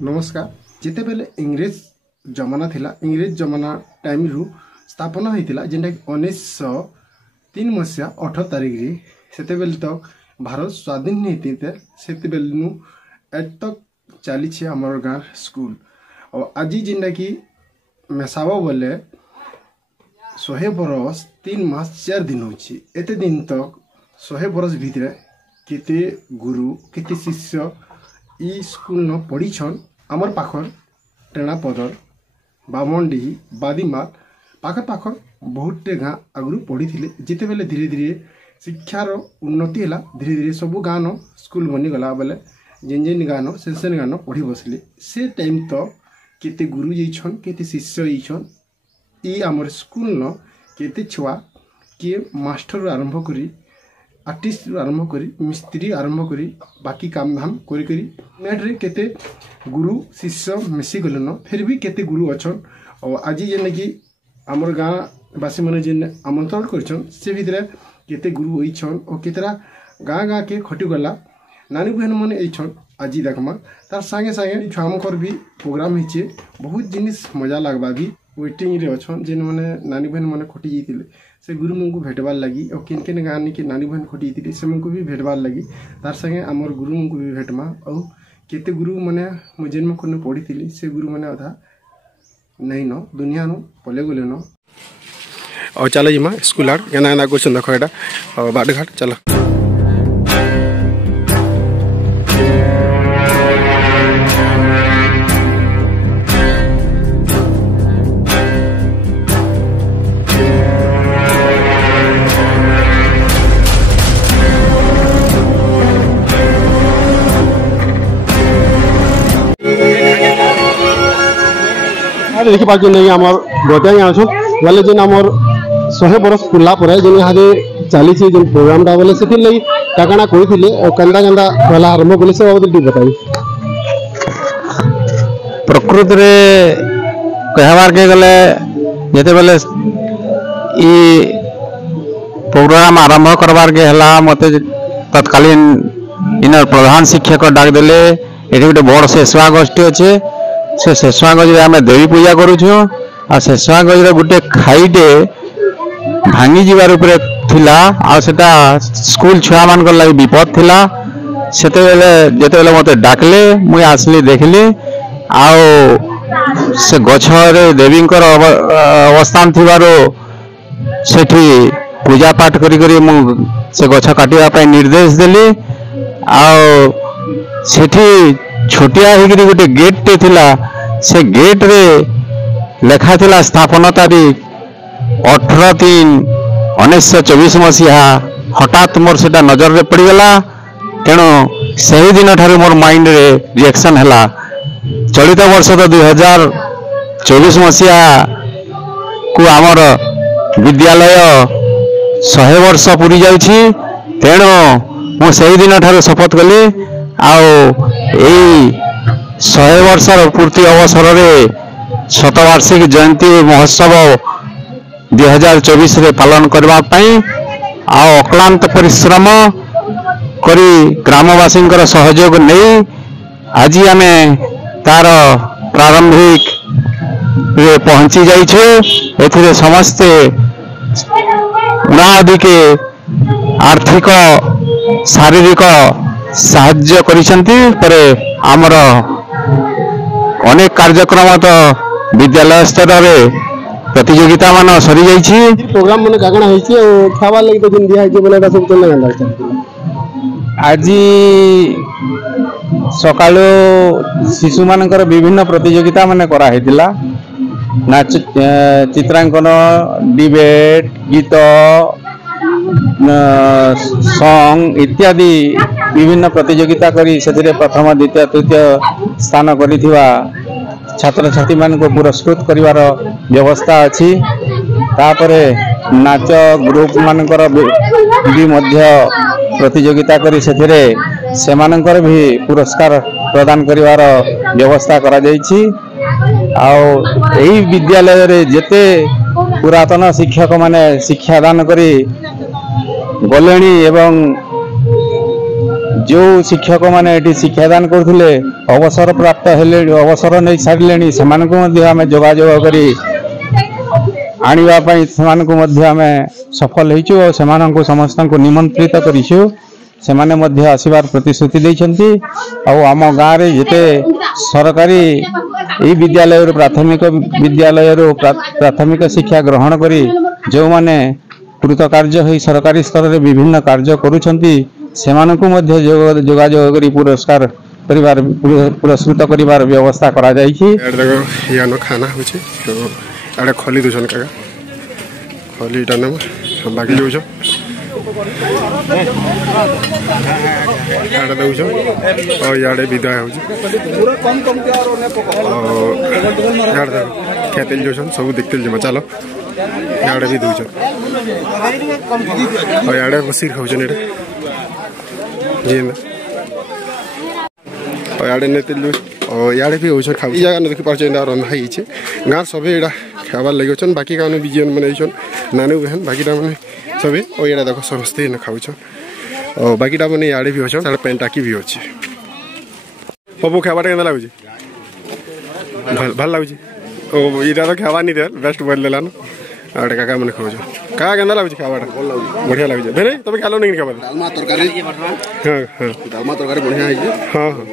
नमस्कार। जिते बेले इंग्रेज जमाना थिला, इंग्रेज जमाना टाइम रु स्थापना होता जेनटा 1903 मसीहा 18 तारीख रे सेते बेले तक भारत स्वाधीन नहीं थे। सेते बेले एट तक चली आमर गाँव स्कूल और आज जेनटा कि मेसाब बोले 100 बरस 3 मास 4 दिन होची। एते दिन तक 100 बरस भीतर केते गुरु केते शिष्य ई स्कूल न पढ़ी छन। आमर पाखर टेणापदर बामंडी बादीमाल पाखर पाखर बहुत गाँ आगु पढ़ी थे। जिते बेले धीरे धीरे शिक्षार उन्नति है, धीरे धीरे सबू गाँ न स्कूल बनीगला बेले जेन जेन गाँ न से गाँ न पढ़ी बसले। से टाइम तो केते गुरु जाइछन केते शिष्य जाइछन। ई आमर स्कूल न केते छुआ किए मास्टर आरंभ करी आर्टिस्ट आरंभ करी मिस्त्री आरंभ करी बाकी काम धाम करी करी नेट्रे केते गुरु शिष्य मिसी गलन। फिर भी केते गुरु अच्छन और आज जेने कि आमर गाँ बासी मैंने जेन आमंत्रण करछन से भितर केते गुरु होइछन और केतरा गाँ गाँ के खटी गला नानी बहन मैंने एछन। आज देखमा तार संगे संगे छुआमकर भी प्रोग्राम हिचे बहुत जिनिस मजा लगवा भी वेटिंग रे अच्छन। जेन मैंने नानी बहन मैंने खटी जाइतिले से गुरु मन को भेटबार लगी और किन किन गाँव के नानी बहन खटी जाइतिले से मन को भी भेटबार लगी। तार संगे आमर गुरु मन को भी भेटमा और केते गुरु मैंने मुझे जन्म करने पढ़ी थी से गुरु मैंने अधा नहीं न दुनिया नु पले गले न। और चलो जिमा स्कूल आड़ केना क्वेश्चन देखो एटा और बाटघाट चलो। देखी पार्टी नहीं आमर गोटे अच्छे बोले जेन आमर 100 बरस पुरला पर जेन यहाँ चली जेन प्रोग्रामटा बोले से लगी काकाना कहते और केन्दा केन्दा पहला आरंभ बोले से बाबद बताई। प्रकृति रे कहबार के गले जेते बेले ई प्रोग्राम आरंभ करबार के हला मते तत्कालीन इनर प्रधान शिक्षक डाक देले। एठी गोटे बड़ शेषवा गोष्ठी अच्छे से शेषवा गज आम देवी पूजा करुछु आ शेषवा गज गोटे खाईटे भांगी जीवार उपरे थिला आ सेटा स्कूल छुआ मान लगी विपद थिला। सेते बेले जेते बेले मते डाकले मुई आसली देखली आउ से गछ रे देवींकर अवस्थान थिबारो सेठी पूजा पाठ करी करी मु से गछ काटिया पय निर्देश देली। आउ सेठी छोटिया होगी गोटे गेट टे थिला से गेट रे लेखा थिला स्थापना तारीख 18/3/1924 मसीहा। हठात मोर सेटा नजर रे पड़ीगला तेणु सही दिन ठारे मोर माइंड रे रिएक्शन हैला। चलित वर्ष तो 2024 मसीहा को आमर विद्यालय 100 वर्ष पूरी जाउछि। तेणु मु सही दिन ठारे शपथ कली आओ 100 वर्षर पूर्ति अवसर में शतवार्षिक जयंती महोत्सव 2024 रे पालन करने अक्लांत परिश्रम करी ग्रामवासी सहयोग नहीं आज आम तार प्रारंभिक रे पहुंची जाइछे। एथिरे समस्ते उणादि के आर्थिक शारीरिक साहाय्य करिसेंती परे आमर अनेक कार्यक्रम तो विद्यालय स्तर रे प्रतियोगिता मान सरी जाइछि। प्रोग्राम माने कागणा होइछि और खावा लागि तो दिन दिया होइछि बोले एटा सब चले गला। आज सकाळो शिशु मानकर विभिन्न प्रतियोगिता माने करा हेतिला। नाच चित्रांकन डिबेट गीत सॉन्ग इत्यादि विभिन्न प्रतियोगिता करी से प्रथम द्वितीय तृतीय स्थान करिथिबा छात्र छात्री मान को पुरस्कृत करिवार व्यवस्था अछि। तापरे नाच ग्रुप मानकर भी मध्य प्रतियोगिता करी से मानकर भी पुरस्कार प्रदान करिवार व्यवस्था करा जाइछि। आउ एही विद्यालय रे जेते पुरातन शिक्षक माने शिक्षादान करी गलेनी एवं जो शिक्षक मैंने ये शिक्षादान करते अवसर प्राप्त हेले अवसर नहीं सारे से आम जोगाजोग कर आने सफल होइछु और से समस्त को निमंत्रित करूँ से माने आसबार प्रतिश्रुति देइछन्ति और आम गाँव में जिते सरकारी यही विद्यालय प्राथमिक विद्यालय प्राथमिक शिक्षा ग्रहण करी जो माने कृतकार्य हो सरकारी स्तर में विभिन्न कार्य करुछन्ति सेमानकु मध्य जोगाजोग करी पुरस्कार परिवार पुरस्कृत करिवार व्यवस्था करा जाइछि। देखो यानो खाना होछि तो आड़े खली दुसन का खलीटा न बाकी जोछ आड़े दउछ और याड़े विदाय होछि पूरा कम के और ने पको याड़े खेतेल जोछन सब देखतेल जमा चलो याड़े भी दउछ और याड़े बसी खाउछन एटा ये और याड़े नेतेल और याड़े भी होछ खाउ जगह न देखि पाछ एंडा रन हाई छे गार सबे एडा खाबार लागोछन बाकी कानो बिजियन बनाइछन नानु बहन बाकीटा माने सबे और एडा देखो समस्ते न खाउछन और बाकीटा माने याड़े भी होछ साडे पेंटाकी भी होछ पपु खाबार केना लागुछि भल लागुछि ओ इडा तो खाबा नि दे बेस्ट बोल लेला न आड़े काका माने खाउछ का केना लागुछि खाबार बढ़िया लागुछि भेने तबे खालो नै खाबा दालमा तरकारी हां हां दालमा तरकारी बढ़िया है हां हां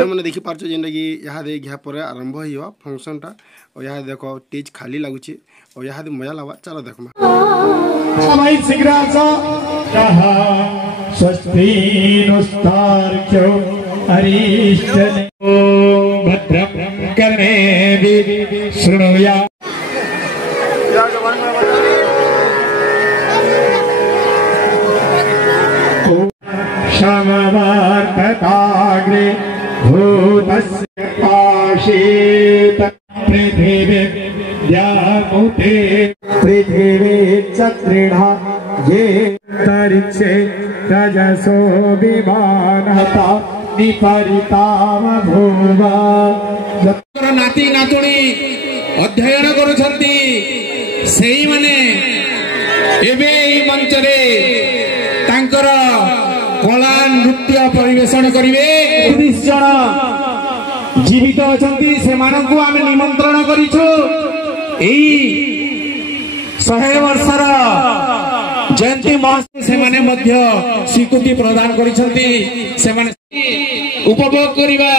मैंने देखी पार्छ जेनटा कि यहाँ दे घिया पर आरंभ हो फंक्शन टा और यहाँ देखो टेज खाली लगुची और यहाँ दे मजा लगा चलो देखो समय शीघ्राचा कहा स्वस्ति नुस्तार्क्यो अरिष्टने भद्रं कर्णे शृणुया क्षमवार्तताग्रे भूतस्य पाशीत पृथिव्यामुते पृथिवी चक्रीणा ये तरिक्षे रजसो विमानता निपरिताम भूवा नाती नातुणी अध्ययन करुछन्ति सेही माने एबे ई मंचरे तांकर कला नृत्य परिवेषण करिवे 30 जन जीवित अछन्ति सेमानकु आमे निमंत्रण करिछु एई 100 वर्षर जयंती महोत्सव सेमाने मध्य स्वीकृति प्रदान करिछन्ति सेमाने उपभोग करिवा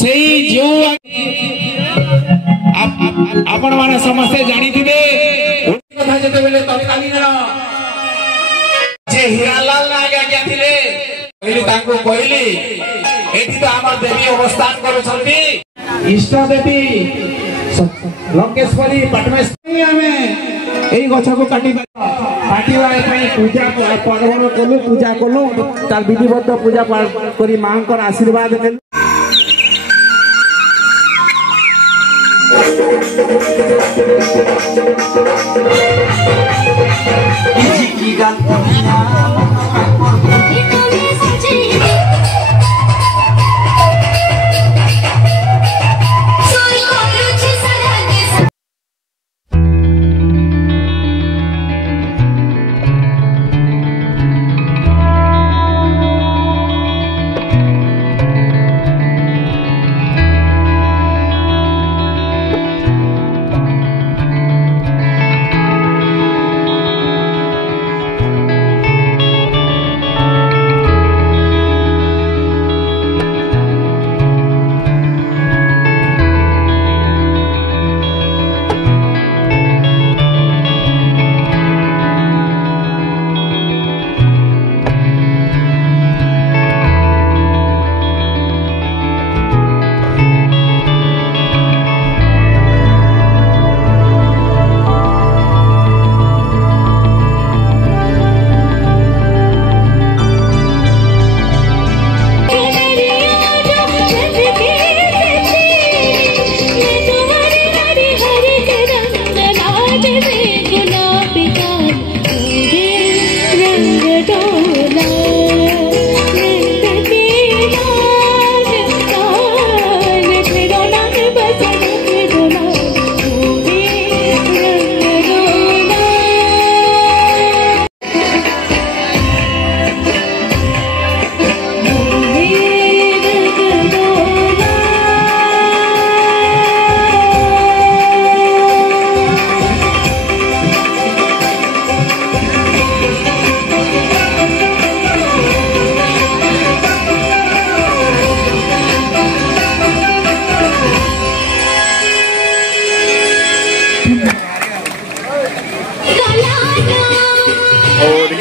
सेई जो आपण माने समस्त जानि दिबे कथा जते बेले तत्कालीन जे हीरालाल नाग आज्ञा थिले पहिले तांको कहली एथि तो हमर देवी अवस्थान करूछन्ति इष्ट देवी लंकेश्वरी पटमेश्वरी हमें एई गछ को काटिबा पई पूजा पर्वण कलु पूजा कलु तार विधिवत पूजा करी मांकर आशीर्वाद देलु की गाल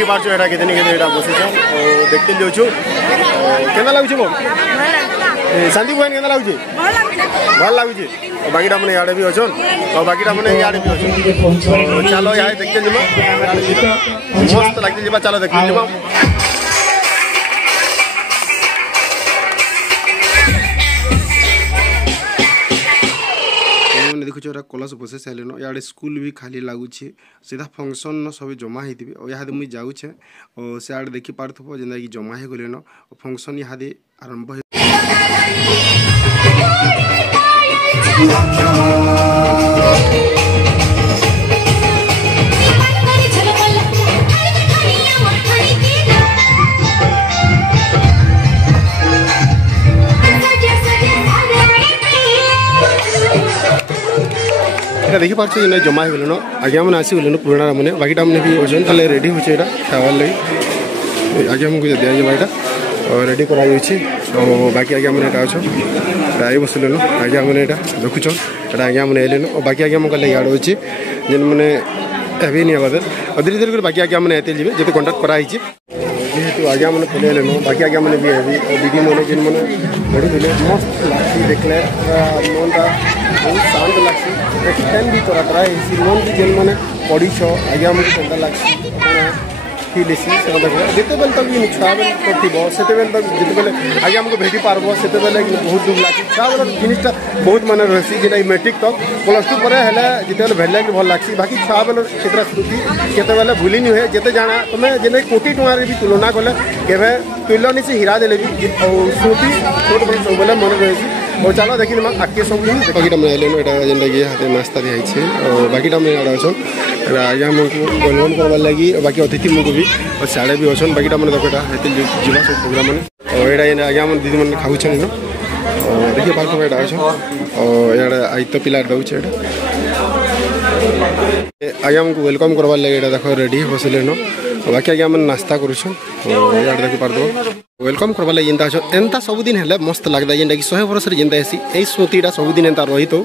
देखि पारछो एटा केतनी केते एटा बसिछो देखते जाउछु केना लागुछि बो शांति बहन केना लागुछि भल लागुछि बाकीटा मने याडे भी अछन और बाकीटा मने याडे भी अछन चलो याय देखते जमा मस्त लागते जमा चलो देखते जमा देखुछ कलश बसे सारे इे स्कूल भी खाली लगुच सीधा फंक्शन सब जमा होती और यहाँ मुझे जाऊे और सियाड़े देखी पार्थब जेनता कि जमा हो गले फंक्शन यहाँ आरंभ देखी पार्छ ये जमा हो गले आज्ञा मैंने आसी गले पुराना मैंने बाकीटा मैंने भी अच्छे ताले रेडी हो खावार लगे आज्ञा मुझे दिया जाए और रेडी करा बाकी आज्ञा मैंने अच्छे आई बसले आज्ञा मैंने देखुन एटा आज्ञा मैंने एले और बाकी आज्ञा मुझे इे अच्छे जेन मैंने अभी नहीं आवाज और धीरे धीरे बाकी आज्ञा मैंने एते जी जो कंटाक्ट कराई जेहेतु आज्ञा मैंने पहले लेनु बाकी आज्ञा मैंने भी हेबी और दीदी मैंने जिन मैंने बढ़ी मस्त लागी देखले मनटा बहुत शांत लग्सी फैन भी तोरा तोरा एसी मन भी जेन मैंने पढ़ी आज्ञा मुझे केन्ता लग्सी फील एसी जिते बेल तक छुआ बेल थी से तक जिते बेले आज्ञा मुझे भेटी पार्ब से बहुत दुख लगे छुआ बेल जिनटा बहुत मन रही जेटा मैट्रिक तक +2 पर जिते भेले भल लग्सी बाकी छुआ बेल क्षेत्र स्मृति केते भूली नुहे जिते जाना तुम जेने कोटी टुआर भी तुलना कले केवे तुल्यनी से हीरा देले भी स्मृति छोट बड़ सब बेले मन रही और चलो देखी आगे सब बाकीटा मैं एलेन एटा जेनटा कि हाथे नास्ता दिखाई और बाकीटा मैं आड़े अच्छन आज्ञा मुझको वेलकम करवार लगी बाकी अतिथि मुझको भी और सियाड़े भी अच्छन बाकीटा मैंने देखो जीवा सब प्रोग्राम मैंने और यहाँ आज्ञा मैंने दीदी मैंने खाऊन और देखिए पार्क में अच्छे और यहाँ आयत पिला दौचे आज्ञा मुझको वेलकम करवार लगे देख रेडी बसले बाकी आज्ञा मैंने नास्ता करुछन यहाँ देखी पार्द वेलकम करवार लगे जेनता एंता सबुदिन है मस्त लगता जेनटा कि 100 वर्ष जेनता ऐसी यही स्मृतिटा सबुदिन एंता रही तो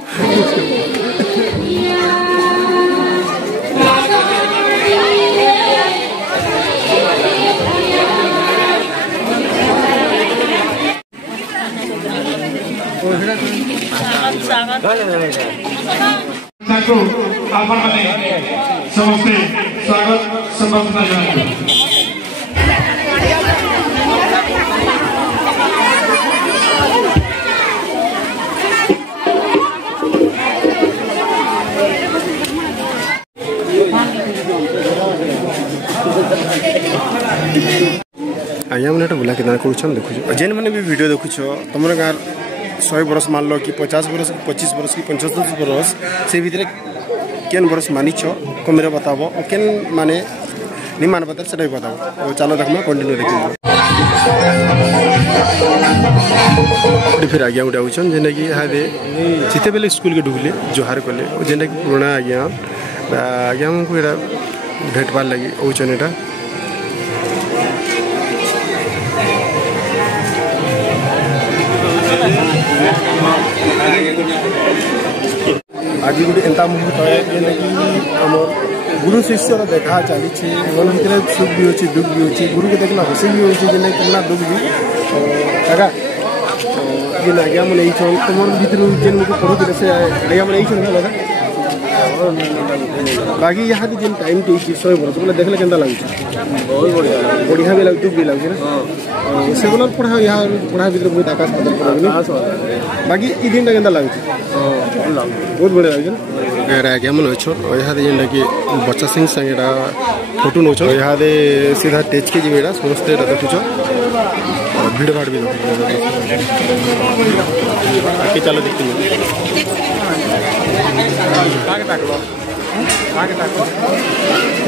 समस्ते स्वागत संबर्धना जनाते आज्ञा मैंने बुला के देखुछ जेन मैंने भी वीडियो देखुछ तुम गाँव 100 बरस मान लो कि 50 बरस कि 25 बरस कि 75 बरस से भीतर केन बरस मानिछ कमेरे बताबो और केन माने नहीं मान बता से बताओ और चलो देखमा कंटिन्यू देखिए फिर आज्ञा गोटे आउछन जेना कि यहाँ जिते बेले स्कूल के ढुकले जोहार कले जेना कि पुराना आज्ञा आज्ञा को एटा भेटबार लगी आउछन एटा आज गोटे एंता मुहूर्त है जेना कि आमर गुरु शिष्यर देखा चली मन भर सुख भी अच्छे दुख भी अच्छे गुरु के देखना हसी भी होती जेना पुराना दुख भी काका जेन आज्ञा मैंने तुम भर जेन मुझे पढ़ुले से आज्ञा मैंने दादा बाकी यहाँ जेन टाइम टी 100 वर्ष बोले देखले केंता लगे बहुत बढ़िया भी लगे दुख भी लगे ना से बोला पढ़ा यहाँ पढ़ा भर बहुत आकाश बाकी ये दिन केंता लगे बहुत बढ़िया लगे ना आज्ञा मैंने अच्छो यहाँ जेनटा कि बच्चा सिंह संगे फोटो नौछ यहाँ सीधा टेच के जी समस्ते देखुच भिड़ भाड़ भी बाकी चलो देखते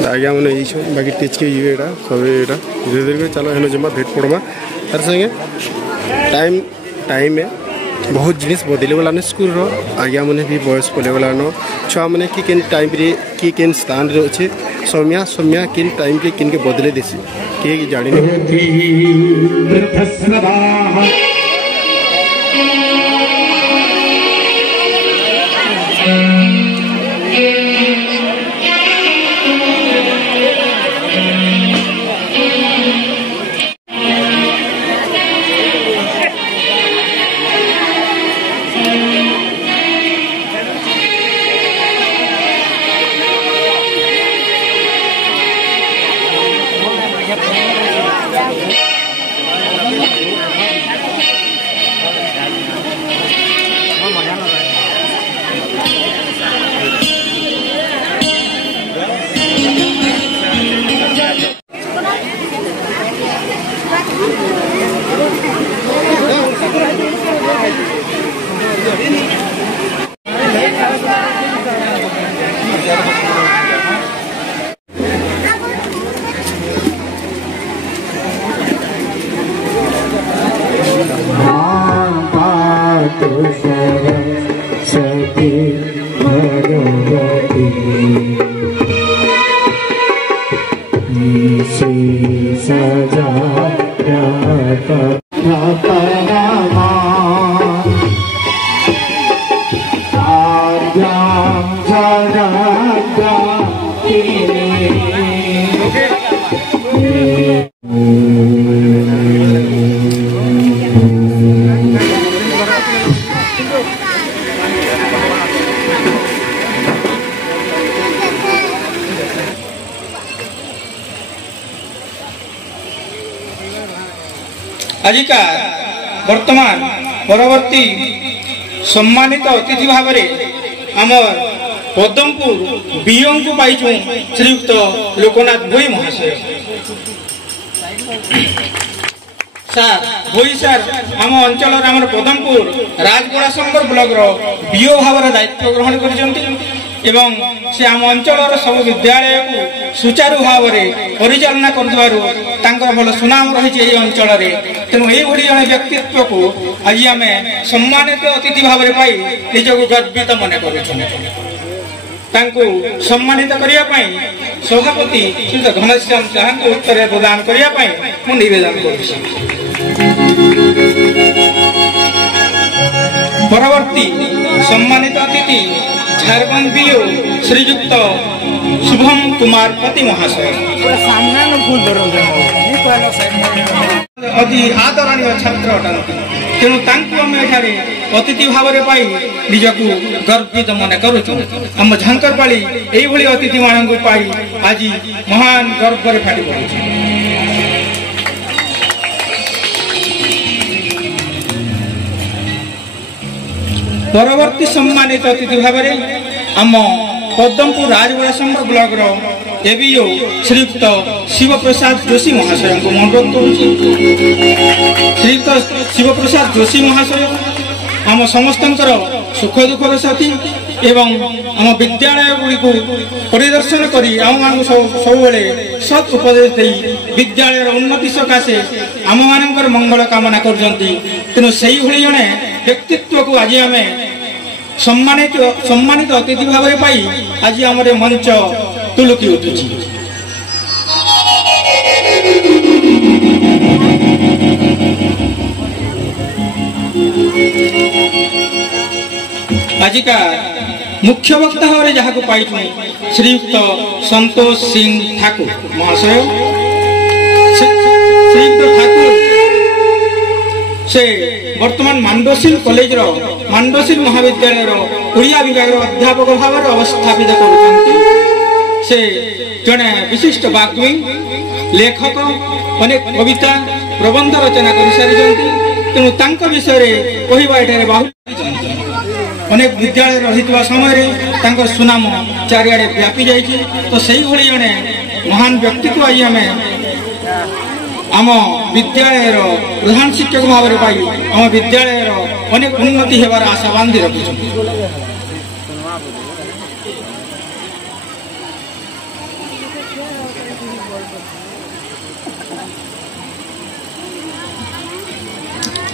आज्ञा मैंने बाकी टेच के जी सब धीरे धीरे चलो हेन जमा भेट पड़मा तार संगे टाइम बहुत जिनिस बदली गलान स्कूल आज्ञा मैंने भी बयस पड़े गलान छुआ मैंने कि टाइम कि केन स्थान रे अच्छे समय समय किन टाइम के किन के बदले देसी किए जानी आजिका वर्तमान परवर्ती सम्मानित अतिथि भाव आमर पदमपुर बीओ को पाइचु श्रीयुक्त लोकनाथ भोई महाशय। सार भोई सार आम अंचल आम पदमपुर राजगड़ा संबर ब्लॉक बीओ भाव दायित्व ग्रहण कर से आम अंचल सब विद्यालय को सुचारू भाव में परिचालना कर भल सुनाम रही अंचल तेणु यही जन व्यक्तित्व को आज आम सम्मानित अतिथि भाव में पाई निजक गर्वित मन कर सम्मानित करने सभापति श्री घनश्याम साहा को उत्तर प्रदान करने निवेदन कर परवर्ती सम्मानित अतिथि झारखंड बीओ श्रीयुक्त शुभम कुमार पति महाशय। अति आदरणीय छात्र अटंती तेणु आम अतिथि भाव में पाई निजक गर्वित मन करुम झांकरपाली यही अतिथि मान पाई आज महान गर्व फाटी पड़ू। परवर्ती सम्मानित अतिथि भाव में आम पदमपुर राजगड़ा संबर ब्लॉक एबीओ श्रीयुक्त शिव प्रसाद जोशी महाशय को अनुरोध करुँ। श्रीयुक्त शिव प्रसाद जोशी महाशय आम समस्त सुख दुखर साथी एवं आम विद्यालय गुड़ी परिदर्शन करी आम सब सत् उपदेश दे विद्यालय उन्नति सकाशे आम मान मंगल कामना करजंती। तेणु से जड़े व्यक्तित्व को आज आम सम्मानित अतिथि भाव में पाई आज आम मंच तुलुकी उठुची। आजिका मुख्य वक्ता भाव जहाँ को पाई श्रीयुक्त संतोष सिंह ठाकुर महाशय। श्रीयुक्त ठाकुर से वर्तमान मांडोसिल कॉलेज मांडोसिल महाविद्यालय ओडिया विभाग अध्यापक भाव में अवस्थापित कर जड़े विशिष्ट वाग्मी लेखक अनेक कविता प्रबंध रचना कर सारी तेणु तांका विषय कहवा बाहुल अनेक विद्यालय रही समय सुनाम चारिआडे व्यापी जाइए। तो से जड़े महान व्यक्ति को आज आम आम विद्यालय प्रधान शिक्षक भाव में पाई आम विद्यालय अनेक उन्नति होवार आशा बांधि रखी।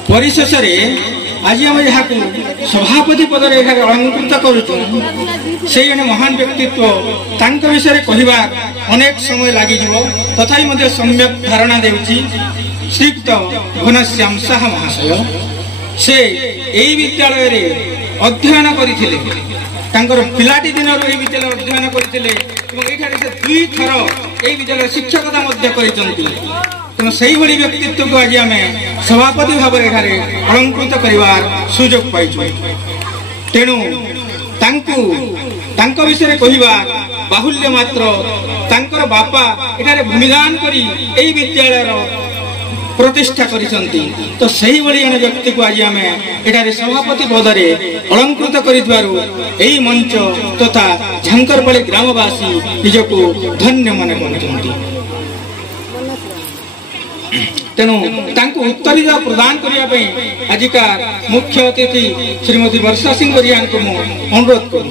परिशेष आज आम यहाँ सभापति पद अलंकृत करुँ से जन महान व्यक्तित्व विषय कहवा अनेक समय लगी तथा सम्यक धारणा देउची श्रीयुक्त घनश्याम साहा महाशय। से यही विद्यालय रे अध्ययन करथिले पिलाटी दिन विद्यालय अध्ययन करथिले से 2 थर यही विद्यालय शिक्षकता तेणु से व्यक्तित्व को आज आम सभापति भाव में अलंकृत कर सुजोग पाई। तेणु विषय कहवा बाहुल्य मात्र बापा एठारे भूमिदान करी यही विद्यालय प्रतिष्ठा करिसंती। तो सही जन व्यक्ति को आज आम एठारे सभापति पद में अलंकृत कर मंच तथा झांकरपाली ग्रामवासी निजक धन्य मन कर तेणु उत्तरीय प्रदान करने आजिका मुख्य अतिथि श्रीमती वर्षा सिंह बरियान को अनुरोध कर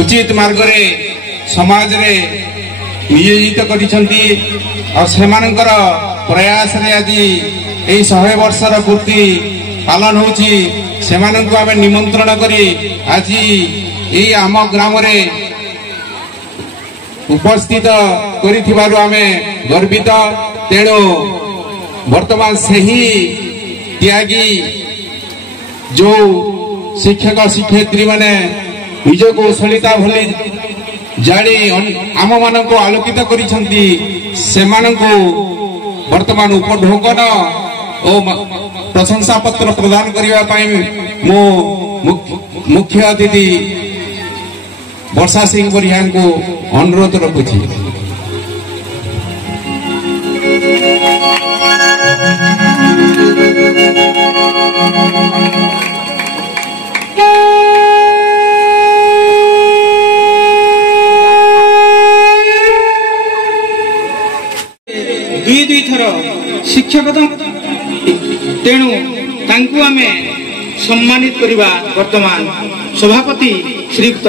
उचित मार्ग रे समाज रे नियोजित करिसंती और सेमानकर प्रयास रे आज 100 वर्षर पूर्ति पालन होची सेमानंकु आमे निमंत्रण करी आज ये आम ग्राम रे उपस्थित करिथिबारु आमे गर्वित। तेणु वर्तमान सही त्यागी जो शिक्षक शिक्षयित्री माने निज कौशलिता भली जानी आम मान को आलोकित करिसंती सेमानंकु वर्तमान उपढोकन और प्रशंसा पत्र प्रदान करिवा पाई मो मुख्य अतिथि वर्षा सिंह बरिया को अनुरोध रखुछि। दुई थर शिक्षक तेणु तांकु आमे सम्मानित करिबा वर्तमान सभापति श्रीयुक्त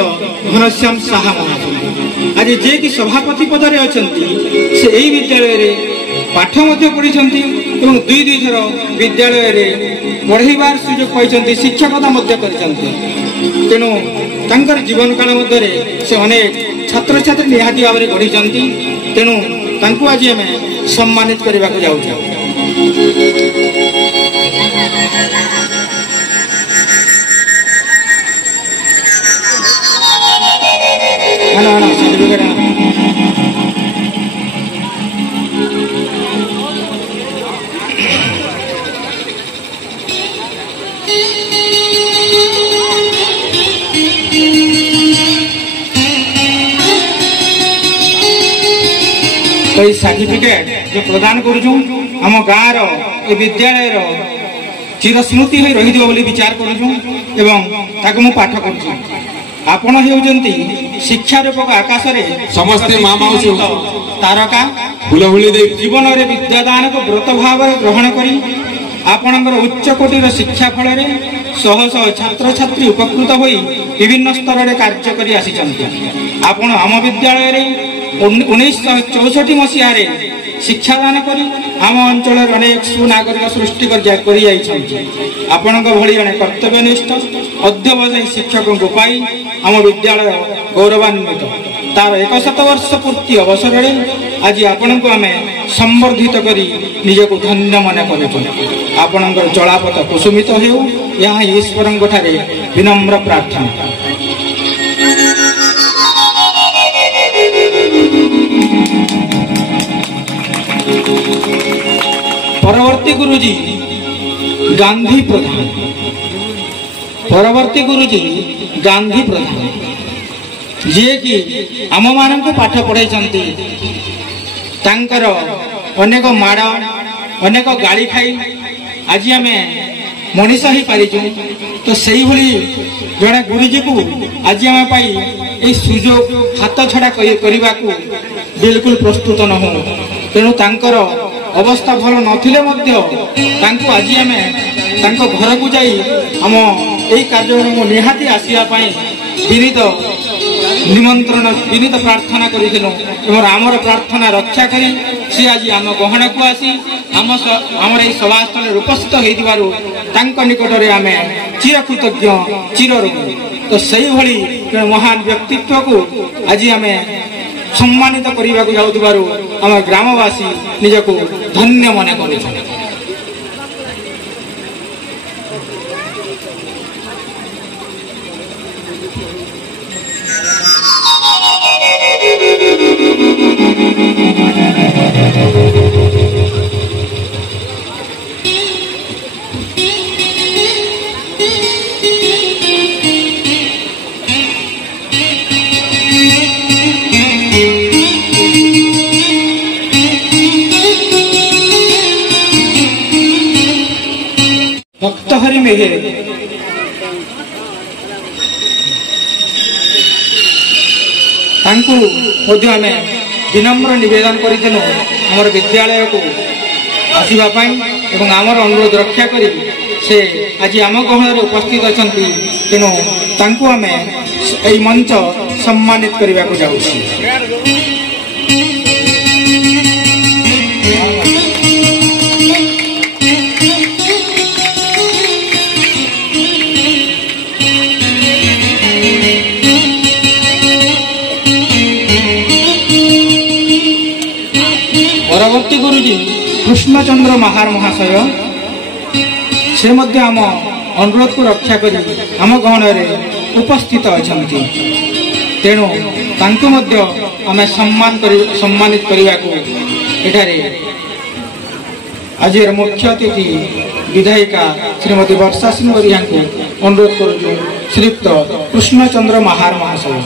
घनश्याम साहा महाशय आज जे कि सभापति पद रे अछंती से एई विद्यालय रे पाठ मध्य पढ़िछंती एवं दुई थर विद्यालय रे पढ़ाइबार सुयोग पाइछंती शिक्षकता मध्य करिछंती। तेणु तांकर जीवन काल मध्य रे से अनेक छात्र छात्री निहाती भाव रे गढ़िछंती। तेणु तांकु आज आमे सम्मानित करबा को जाउछा। तो ये सर्टिफिकेट जो प्रदान करूँ आम गाँव विद्यालय चिरस्मृति हो रही बोली विचार करूँ एवं ताको मु पाठ करूँ। आपण हेउजंती शिक्षा रूपक आकाश रे समस्ते माँ माउसी तारका फुलहुली दे जीवन रे विद्यादान को व्रत भाव ग्रहण करी आपणकर उच्च कोटीर शिक्षा फल रे शह शह छात्र छात्री उपकृत होई विभिन्न स्तर रे कार्य करी आसीचंती। आपण आम विद्यालय रे 1964 मसीह रे शिक्षादान करी आम अंचल अनेक सुनागरिक सृष्टि कर आपण भली जड़े कर्तव्यनिष्ठ अध्यवसायी शिक्षक को पाई आम विद्यालय गौरवान्वित। तार 100 वर्ष पूर्ति अवसर में आज आपण को आम संवर्धित करी निजक धन्य मन कर आपण चलापथ कुसुमित हो यहाँ ईश्वर ठारे विनम्र प्रार्थना। परवर्ती गुरुजी गांधी प्रधान जे कि आम मान को पाठ पढ़ाई तांकर अनेक माड़ अनेक गाड़ी खाई आज आम मनीष ही पारिचु। तो से जड़े गुरुजी को आज आम पाई सुजोग हाथ छड़ा करने को बिल्कुल प्रस्तुत न हो। तेणु तांकर अवस्था भल नथिले मध्य तांको आज आमे तांको घर को जाई आम एई कार्यक्रम निहाती आसिया पाई विनीत निमंत्रण विनीत प्रार्थना करिथिलु एवं आमर प्रार्थना रक्षा करी से आज आम गहना को आसी आमर एई सभास्थल उपस्थित होइदिबारु तांको निकट रे आमे चिर कृतज्ञ चिर ऋणी। तो सही भली महान व्यक्तित्व को आज आमे सम्मानित करने को जाउथिबारु आम ग्रामवासी निजको धन्य मन कर। भक्तहरि मेहे तांकु मध्य आमे विनम्र निवेदन करितेनु हमर विद्यालय को आसीबा पाई एवं आमर अनुरोध रक्षा करी से आज आम गहन उपस्थित अछंती। तेणु तांकु आमे एई मंच सम्मानित करने को जाऊँगी। परवर्ती गुरुजी कृष्णचंद्र महार महाशय से मध्य आम अनुरोध को रक्षा करी आम गहन में उपस्थित अच्छा तेणु तांकु मध्य आम सम्मानित करने को एठारे आज मुख्य अतिथि विधायिका श्रीमती वर्षा सिंह बरिया को अनुरोध करुचु श्रीयुक्त कृष्णचंद्र महार महाशय।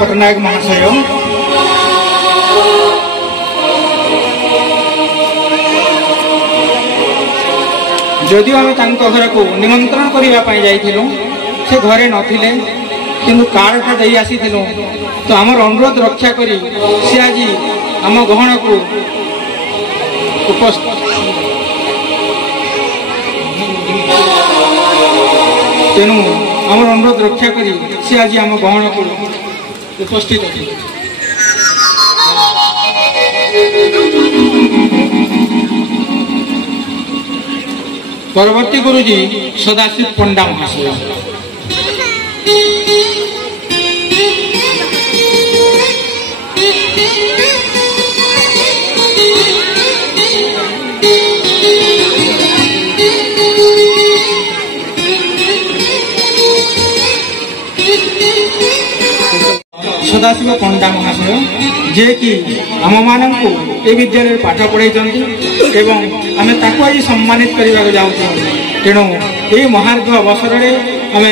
पटनायक महाशय जदिव आम घर को निमंत्रण करने जाइलु से घरे नथिले किंतु कार्डटा दे आसी तो आमर अनुरोध रक्षा करी से आज आम गहन को तेणु आमर अनुरोध रक्षा करी से आज आम गहन को उपस्थित अच्छे। परवर्ती गुरुजी सदाशिव पंडा महाशय। सदाशिव पंडा महाशय जे कि आम मान को विद्यालय पाठ पढ़ाई एवं आम ताको आज सम्मानित करने जाऊँ। तेणु ये महार्घ अवसर में आम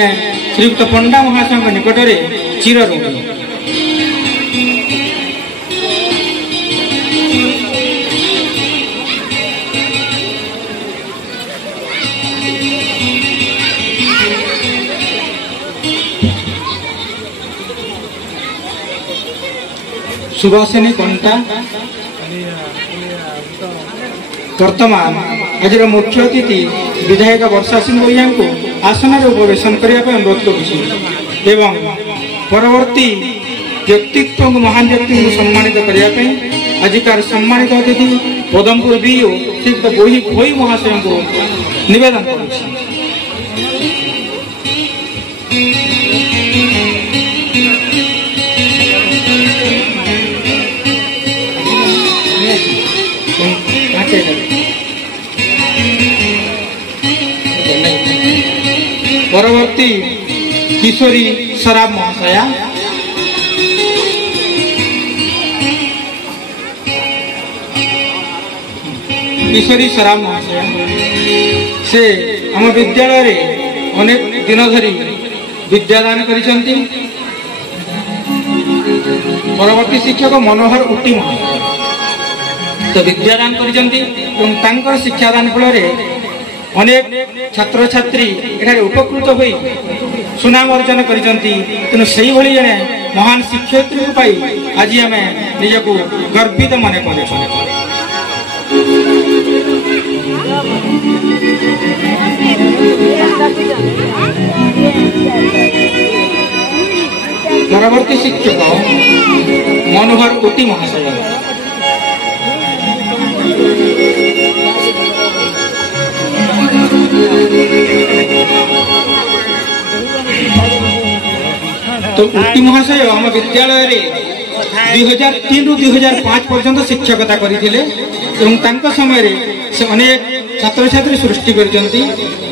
श्रीयुक्त पंडा महाशय निकट में चिर ऋणी। सुभाषिनी कंटा वर्तमान आज मुख्य अतिथि विधायिका वर्षा सिंह बरिया को आसन में उपवेशन करने अनुरोध करुँची एवं परवर्ती व्यक्तित्व महान व्यक्ति को सम्मानित करने आजिकार सम्मानित अतिथि पदमपुर बीओ श्रीयुक्त भोई महाशय को निवेदन करुँची। परवर्ती किशोरी सराब महाशया से आम विद्यालय अनेक दिन धरी विद्यादान करिसंती। परवर्ती शिक्षक मनोहर उट्टी महाशय तो विद्यादान करिसंती एवं तांकर शिक्षादान फल अनेक छात्र छात्री एठारे उपकृत होई सुनाम अर्जन करिसंती। तेणु सेही भली जने महान शिक्षयित्री को पाई आज आम निजको गर्वित मन करूँ। परवर्ती शिक्षक मनोहर उट्टी महाशय तो उट्टी महाशय आम विद्यालय 2003 ରୁ 2005 पर्यंत शिक्षकता करथिले एवं तांका समय रे से अनेक छात्र छात्री सृष्टि करजंती।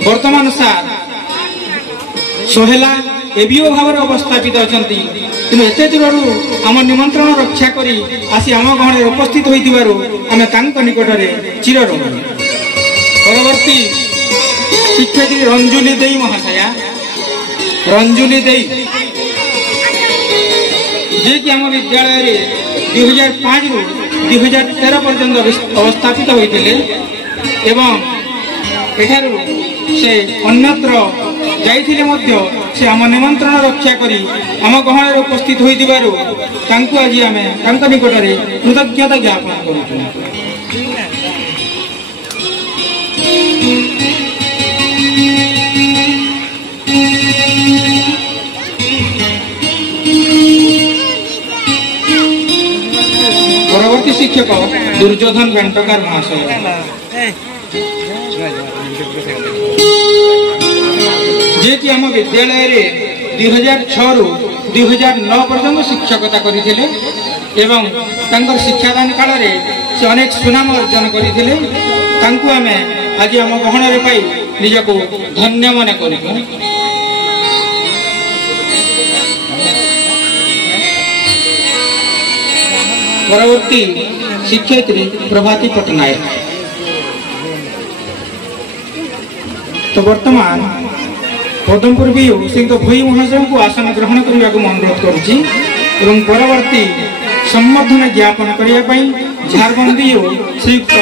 वर्तमान सार सोहेला एबीओ भाव अवस्थापित अछंती। किंतु एते दूरु आम निमंत्रण रक्षा करी आसी आम गहन उपस्थित होइतिबारु आमे तांका निकट रे चिर ऋणी। परवर्ती शिक्षयित्री रंजुली देई महाशया रंजुली देई जे कि आम विद्यालय 2005 ରୁ 2013 पर्यंत अवस्थापित होते एवं एठारू से अन्यत्र जाइथिले मध्य से आम निमंत्रण रक्षा करी आम गहन उपस्थित होइतिबारु तांकु आज आमे तांका निकट रे कृतज्ञता ज्ञापन करूँ। दुर्योधन बेंटकार महाशय जे कि आम विद्यालय 2006 रु 2009 पर्यंत शिक्षकता करथिले एवं तांकर शिक्षादान काल रे से अनेक सुनाम अर्जन करथिले। तांकु आमे आज आम गहन रे पाई निजको धन्य मन करू। परवर्ती शिक्षयित्री प्रभाती पटनायक। तो वर्तमान पदमपुर बीओ श्रीयुक्त भोई महाशय को आसन ग्रहण करने को अनुरोध करुच्ची एवं परवर्ती सम्बर्धना ज्ञापन करने झारखंड बीओ श्रीयुक्त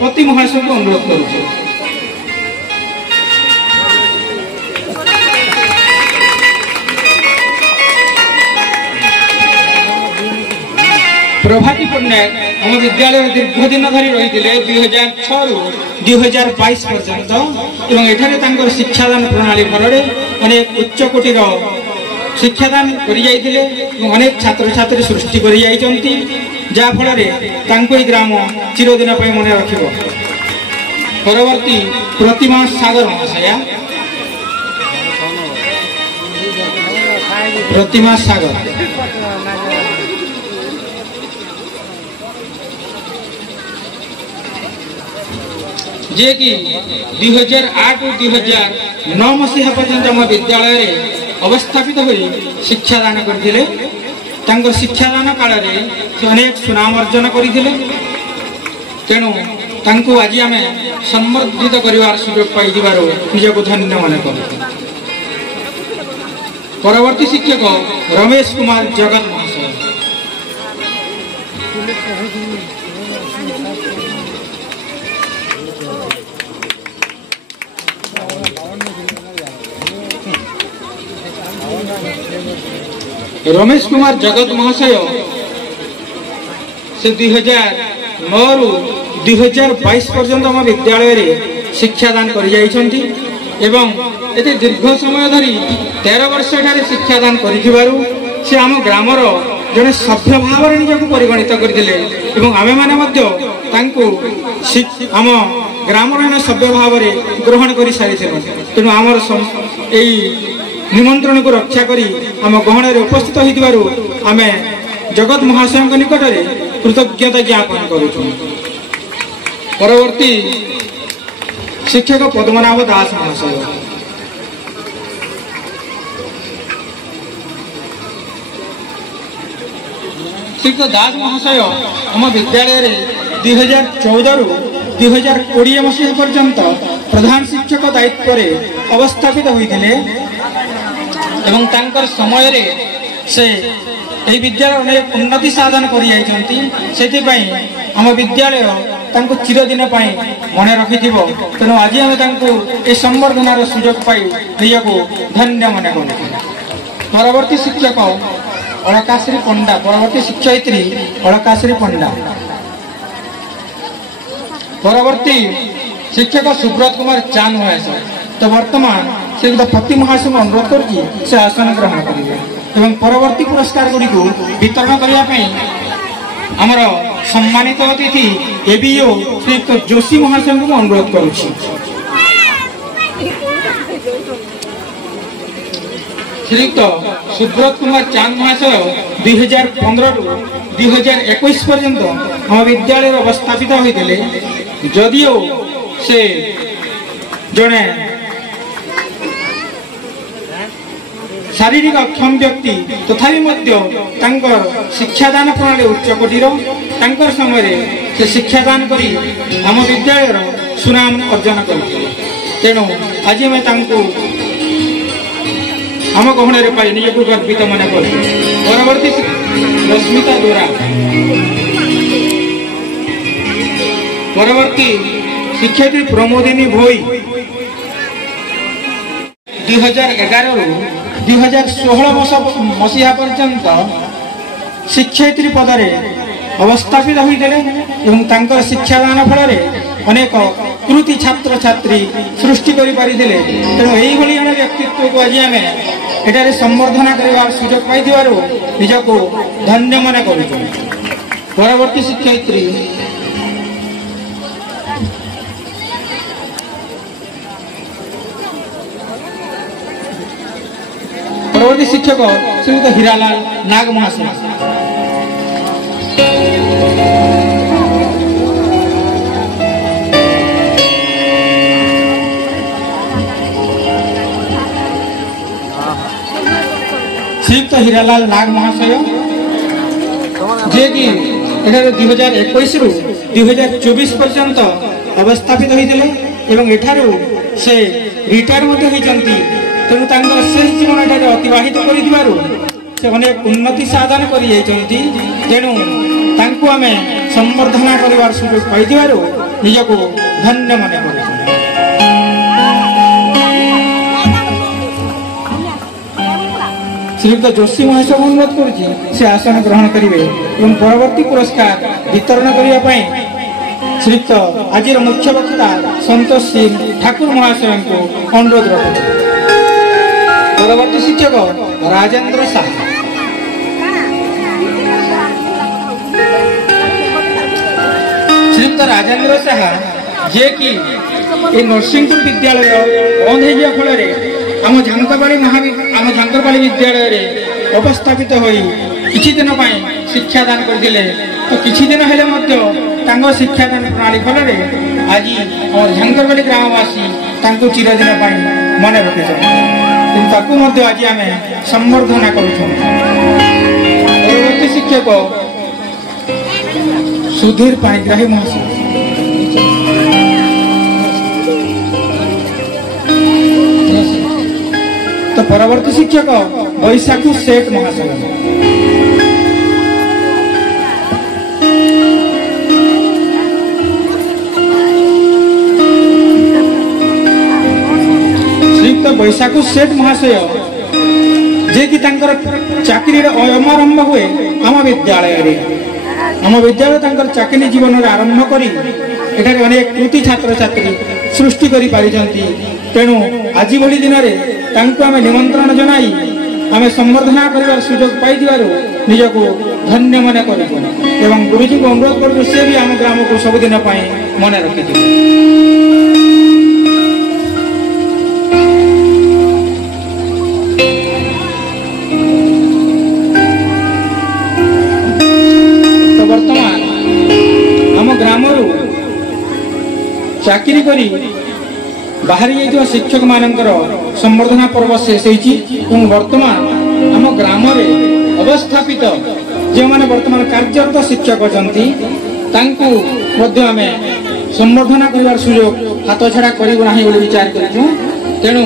पति महाशय को अनुरोध करुच्ची। प्रभाती पटनायक आम विद्यालय दीर्घ दिन धरी रही 2006 रु 2022 पर्यंत एवं एठारे तांकर शिक्षादान प्रणाली फल अनेक उच्च कोटीर शिक्षादान करिजाइथिले एवं अनेक छात्र छात्री सृष्टि करिजाइचंती जा फल तांको ग्राम चिरदिन पई मन रखिबो। परवर्ती प्रतिमा सागर महाशया। प्रतिमा सागर जे कि 2008 और 2009 मसीहा पर्यंत आम विद्यालय अवस्थापित हो शिक्षादान करथिले। तांकर शिक्षादान काल से अनेक सुनाम अर्जन करथिले। तेणु तांको आज आम सम्बर्धित करिवार सुयोग पाई दिबारो निजको धन्य मन करू। परवर्ती शिक्षक रमेश कुमार जगत महाशय। रमेश कुमार जगत महाशय से 2009 रु 2022 पर्यंत आम विद्यालय शिक्षादान कर दीर्घ समय धरी 13 वर्ष शिक्षादान कर आम ग्रामर जड़े सभ्य भाव निजक परिगणित करते आमे माने आम ग्रामर सभ्य भाव ग्रहण कर सारी तेणु आमर निमंत्रण को रक्षा करी आम गहन उपस्थित होइतिबारु आमे जगत महाशय निकट में कृतज्ञता ज्ञापन करूँ। परवर्ती शिक्षक पद्मनाभ दास महाशय। शिक्षक दास महाशय आम विद्यालय 2014 रु 2020 मसीहा पर्यंत प्रधान शिक्षक दायित्व अवस्थापित होइतिले एवं तांकर समय रे से एही विद्यालय अनेक उन्नति साधन करि आम विद्यालय तांको चिरदिन मन रखिथिबो। तेणु आज आम तांको संबर्धनार सुयोग पाई निजको धन्य मन करू। परवर्ती शिक्षक अलकाश्री पंडा। परवर्ती शिक्षयित्री अलकाश्री पंडा। परवर्ती शिक्षक सुब्रत कुमार चांद महाशय। तो वर्तमान से पति महाशय को अनुरोध कर से आसन ग्रहण करेंगे एवं परवर्ती पुरस्कार गुड़ी को वितरण करने आमर सम्मानित अतिथि एबीओ श्रीयुक्त जोशी महाशय को अनुरोध करुच्ची। श्रीयुक्त सुब्रत कुमार चांद महाशय 2015 रु 2021 पर्यंत हम विद्यालय अवस्थापित होते जदिओ से जड़े शारीरिक अक्षम व्यक्ति तथापि शिक्षादान प्रणाली उच्च कोटीर समय से शिक्षादान करी आम विद्यालय सुनाम अर्जन करते। तेणु आज आम गहन पाई निजक गर्वित मन कर। परवर्ती रश्मिता दोरा। परवर्ती शिक्षयित्री प्रमोदिनी भोई 2011 रु 2016 मसीहा पर्यंत शिक्षयित्री पदरे अवस्थापित होते शिक्षादान फल अनेक कृति छात्र छात्री सृष्टि कर तेणु यही व्यक्तित्व को आज आम एठारे संबर्धना कर सुजोग पाई निजको धन्य मन करूँ। परवर्ती शिक्षयित्री ପରବର୍ତ୍ତୀ ଶିକ୍ଷକ ଶ୍ରୀଯୁକ୍ତ ହୀରାଲାଲ ନାଗ ମହାଶୟ। ଶ୍ରୀଯୁକ୍ତ ହୀରାଲାଲ ନାଗ ମହାଶୟ ଯିଏକି ଏଠାରେ 2021ରୁ 2024 ପର୍ଯ୍ୟନ୍ତ ଅବସ୍ଥାପିତ ହୋଇଥିଲେ ଏବଂ ଏଠାରୁ ସେ ରିଟାୟାର ମଧ୍ୟ ହୋଇଛନ୍ତି। ତେଣୁ ତାଙ୍କର ଶେଷ ଜୀବନ ଏଠାରେ ଅତିବାହିତ କରିଥିବାରୁ ସେ ଅନେକ ଉନ୍ନତି ସାଧନ କରିଯାଇଛନ୍ତି। ତେଣୁ ତାଙ୍କୁ ଆମେ ସମ୍ବର୍ଦ୍ଧନା କରିବାର ସୁଯୋଗ ପାଇଥିବାରୁ ନିଜକୁ ଧନ୍ୟ ମନେ କରୁଛୁ। ଶ୍ରୀଯୁକ୍ତ ଯୋଶୀ ମହାଶୟଙ୍କୁ ଅନୁରୋଧ କରୁଛି ସେ ଆସନ ଗ୍ରହଣ କରିବେ ଏବଂ ପରବର୍ତ୍ତୀ ପୁରସ୍କାର ବିତରଣ କରିବା ପାଇଁ ଶ୍ରୀଯୁକ୍ତ ଆଜିର ମୁଖ୍ୟ ବକ୍ତା ସନ୍ତୋଷ ସିଂ ଠାକୁର ମହାଶୟଙ୍କୁ ଅନୁରୋଧ ରଖୁଛୁ। ପରବର୍ତ୍ତୀ ଶିକ୍ଷକ ରାଜେନ୍ଦ୍ର ସାହା। ଶ୍ରୀଯୁକ୍ତ ରାଜେନ୍ଦ୍ର ସାହା ଯିଏକି এই ନରସିଂହପୁର ବିଦ୍ୟାଳୟ ବନ୍ଦ ହୋଇଯିବା ଫଳରେ ଆମ ଝାଙ୍କରପାଳି ବିଦ୍ୟାଳୟରେ ଅବସ୍ଥାପିତ ହୋଇ କିଛି ଦିନ ପାଇଁ ଶିକ୍ଷାଦାନ କରିଥିଲେ। ତ କିଛି ଦିନ ହେଲେ ମଧ୍ୟ ତାଙ୍କ ଶିକ୍ଷାଦାନ ପ୍ରଣାଳୀ ଫଳରେ ଆଜି ଆମ ଝାଙ୍କରପାଳି ଗ୍ରାମବାସୀ ତାଙ୍କୁ ଚିରଦିନ ପାଇଁ ମନେ ରଖିଛନ୍ତି। କିନ୍ତୁ ତାକୁ ମଧ୍ୟ ଆଜି ଆମେ ସମ୍ବର୍ଦ୍ଧନା କରୁଛୁ। ପରବର୍ତ୍ତୀ ଶିକ୍ଷକ ସୁଧୀର ପାଣିଗ୍ରାହୀ ମହାଶୟ। ତ ପରବର୍ତ୍ତୀ ଶିକ୍ଷକ ବୈଶାଖୀ ସେଠ ମହାଶୟ। ଶ୍ରୀଯୁକ୍ତ ବୈଶାଖୀ ସେଠ ମହାଶୟ ଯିଏକି ତାଙ୍କର ଚାକିରିର ଅୟମାରମ୍ଭ ହୁଏ ଆମ ବିଦ୍ୟାଳୟରେ। ଆମ ବିଦ୍ୟାଳୟ ତାଙ୍କର ଚାକିରି ଜୀବନରେ ଆରମ୍ଭ କରି ଏଠାରେ ଅନେକ କୃତି ଛାତ୍ରଛାତ୍ରୀ ସୃଷ୍ଟି କରିପାରିଛନ୍ତି। ତେଣୁ ଆଜି ଭଳି ଦିନରେ ତାଙ୍କୁ ଆମେ ନିମନ୍ତ୍ରଣ ଜଣାଇ ଆମେ ସମ୍ବର୍ଦ୍ଧନା କରିବାର ସୁଯୋଗ ପାଇଥିବାରୁ ନିଜକୁ ଧନ୍ୟ ମନେ କରୁଛୁ ଏବଂ ଗୁରୁଜୀଙ୍କୁ ଅନୁରୋଧ କରୁଛୁ ସେ ବି ଆମ ଗ୍ରାମକୁ ସବୁଦିନ ପାଇଁ ମନେ ରଖିଥିବେ। ତ ବର୍ତ୍ତମାନ ଆମ ଗ୍ରାମରୁ ଚାକିରି କରି ବାହାରି ଯାଇଥିବା ଶିକ୍ଷକ ମାନଙ୍କର ସମ୍ବର୍ଦ୍ଧନା ପର୍ବ ଶେଷ ହୋଇଛି ଏବଂ ବର୍ତ୍ତମାନ ଆମ ଗ୍ରାମରେ ଅବସ୍ଥାପିତ ଯେଉଁମାନେ ବର୍ତ୍ତମାନ କାର୍ଯ୍ୟରତ ଶିକ୍ଷକ ଅଛନ୍ତି ତାଙ୍କୁ ମଧ୍ୟ ଆମେ ସମ୍ବର୍ଦ୍ଧନା କରିବାର ସୁଯୋଗ ହାତଛଡ଼ା କରିବୁ ନାହିଁ ବୋଲି ବିଚାର କରିଛୁ। ତେଣୁ